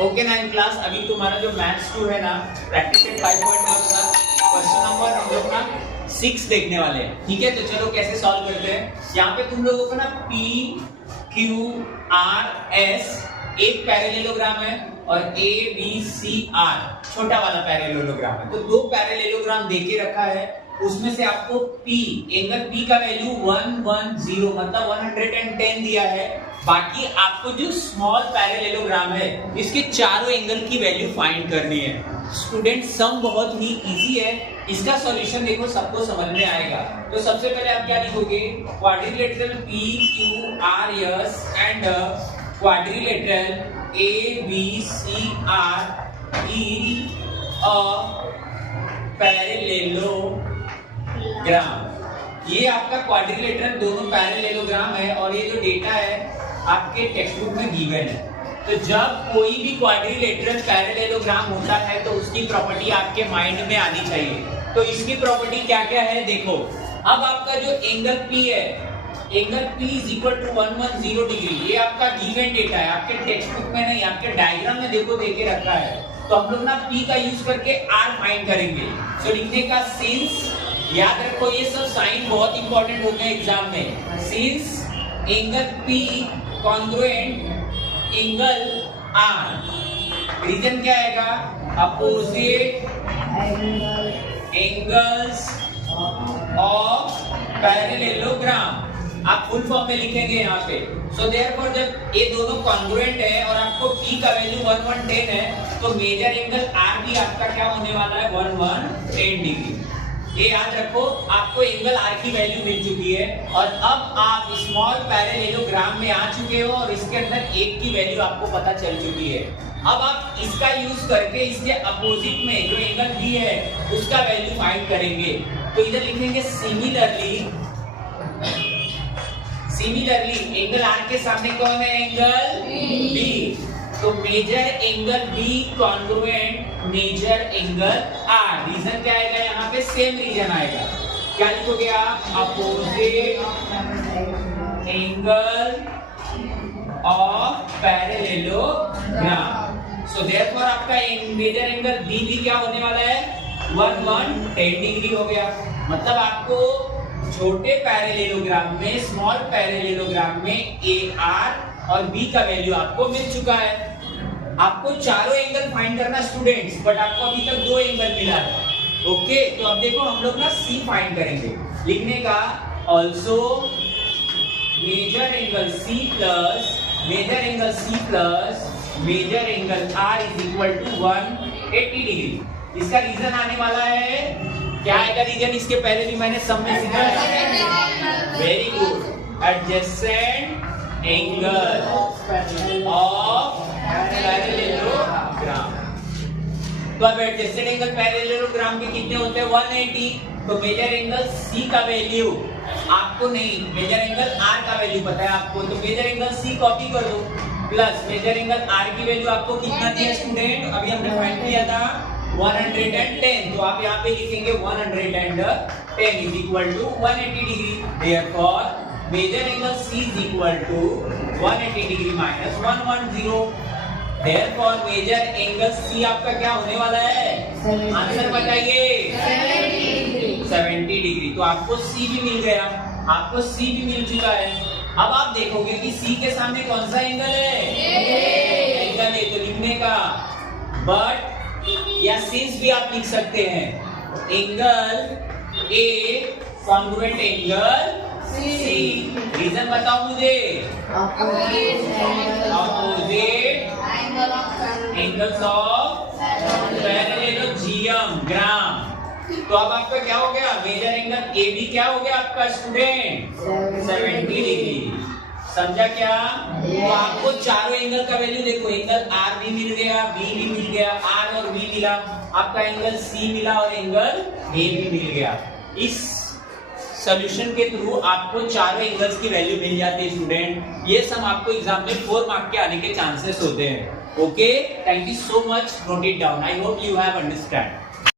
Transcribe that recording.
Okay 9 class, अभी तुम्हारा जो मैथ्स 2 है ना, प्रैक्टिस सेट 5.1 का क्वेश्चन नंबर हम लोग ना 6 देखने वाले हैं। ठीक है, तो चलो कैसे सॉल्व करते हैं। यहाँ पे तुम लोगों को ना P Q R S एक पैरेललोग्राम है और A B C R छोटा वाला पैरेललोग्राम है। तो दो पैरेललोग्राम देके रखा है, उसमें से आपको P एंगल P का वैल्यू 110 मतलब 110 दिया है। बाकी आपको जो स्मॉल पैरेललोग्राम है इसके चारों एंगल की वैल्यू फाइंड करनी है। स्टूडेंट सम बहुत ही इजी है, इसका सॉल्यूशन देखो सबको समझ में आएगा। तो सबसे पहले आप क्या लिखोगे, quadrilateral P Q R S and quadrilateral A B C R in a parallelogram. ये आपका क्वाड्रिलेटरल दोनों पैरेललोग्राम है और ये जो डेटा है आपके टेक्स्ट बुक में गिवन है। तो जब कोई भी क्वाड्रिलेटरल पैरेललोग्राम होता है तो उसकी प्रॉपर्टी आपके माइंड में आनी चाहिए। तो इसकी प्रॉपर्टी क्या क्या है देखो। अब आपका जो एंगल P है, angle P is equal to 110 degree, ये आपका गिवन डेटा है, आपके टेक्स्ट बुक में नहीं, आपके डायग्राम में देखो देके रखा है। तो हम लोग ना P का यूज करके R फाइंड करेंगे। तो लिखने का सिंस, याद रखो ये सब साइन बहुत इंपॉर्टेंट होते हैं एग्जाम में। Since angle P congruent angle R, reason क्या आएगा, अपोजिट एंगल्स ऑफ पैरेललोग्राम। आप फुल फॉर्म में लिखेंगे यहाँ पे। सो देयरफॉर जब ये दोनों कॉन्ग्रुएंट है और आपको P का वैल्यू 110 है तो मेजर एंगल R भी आपका क्या होने वाला है, 110 डिग्री। ये याद रखो, आपको एंगल R की वैल्यू मिल चुकी है और अब आप स्मॉल पैरेललोग्राम में आ चुके हो और इसके अंदर एक की वैल्यू आपको पता चल चुकी है। अब आप इसका यूज करके इसके अपोजिट में जो एंगल B है उसका वैल्यू फाइंड करेंगे। तो इधर लिखेंगे सिमिलरली एंगल R के सामने कौन है, एंगल B। तो major angle B congruent major angle R, reason क्या आएगा यहाँ पे, सेम रीजन आएगा। क्या लिखोगे आप, opposite angle of parallelogram. So therefore आपका मेजर एंगल B भी क्या होने वाला है, 110 डिग्री हो गया। मतलब आपको छोटे पैरेललोग्राम में, स्मॉल पैरेललोग्राम में AR और B का वैल्यू आपको मिल चुका है। आपको चारों एंगल फाइंड करना स्टूडेंट्स, बट आपको अभी तक दो एंगल मिला है। ओके, तो अब देखो हम लोग ना C फाइंड करेंगे। लिखने का also major angle C plus major angle C plus major angle R is equal to 180 degree. इसका रीजन आने वाला है, क्या आएगा रीजन, इसके पहले भी मैंने सब में सीखा है। Very good, adjacent angle of parallelogram. तो अब एडजेसेंट एंगल पैरेललोग्राम के कितने होते हैं, 180। तो मेजर एंगल C का वैल्यू आपको नहीं, मेजर एंगल R का वैल्यू पता है आपको, तो मेजर एंगल C कॉपी कर दो प्लस मेजर एंगल R की वैल्यू आपको कितना दिया स्टूडेंट, अभी हमने फाइंड किया था 110। तो आप यहाँ पे लिखेंगे 110 is equal to 180 degree. Therefore major angle C is equal to 180 degree minus 110। Therefore major angle C आपका क्या होने वाला है, आंसर बताइए, 70 डिग्री। तो आपको C भी मिल गया, आपको C भी मिल चुका है। अब आप देखोगे कि C के सामने कौन सा एंगल है, एंगल है। तो लिखने का बट या सिंस भी आप लिख सकते हैं, angle A congruent angle C। Reason बताओ मुझे, अपोजिट एंगल्स ऑफ पैरेललोग्राम। तो अब आपका क्या हो गया, मेजर एंगल A भी क्या हो गया आपका स्टूडेंट, 70 डिग्री। समझा क्या? तो आपको चारों एंगल का वैल्यू देखो, एंगल R भी मिल गया, B भी मिल गया, R और B मिला, आपका एंगल C मिला और एंगल A भी मिल गया। इस सॉल्यूशन के थ्रू आपको चारों एंगल्स की वैल्यू मिल जाती है स्टूडेंट। ये सब आपको एग्जाम में 4 मार्क के आने के चांसेस होते हैं। Okay, thank you so much, note it down. I hope you have understand.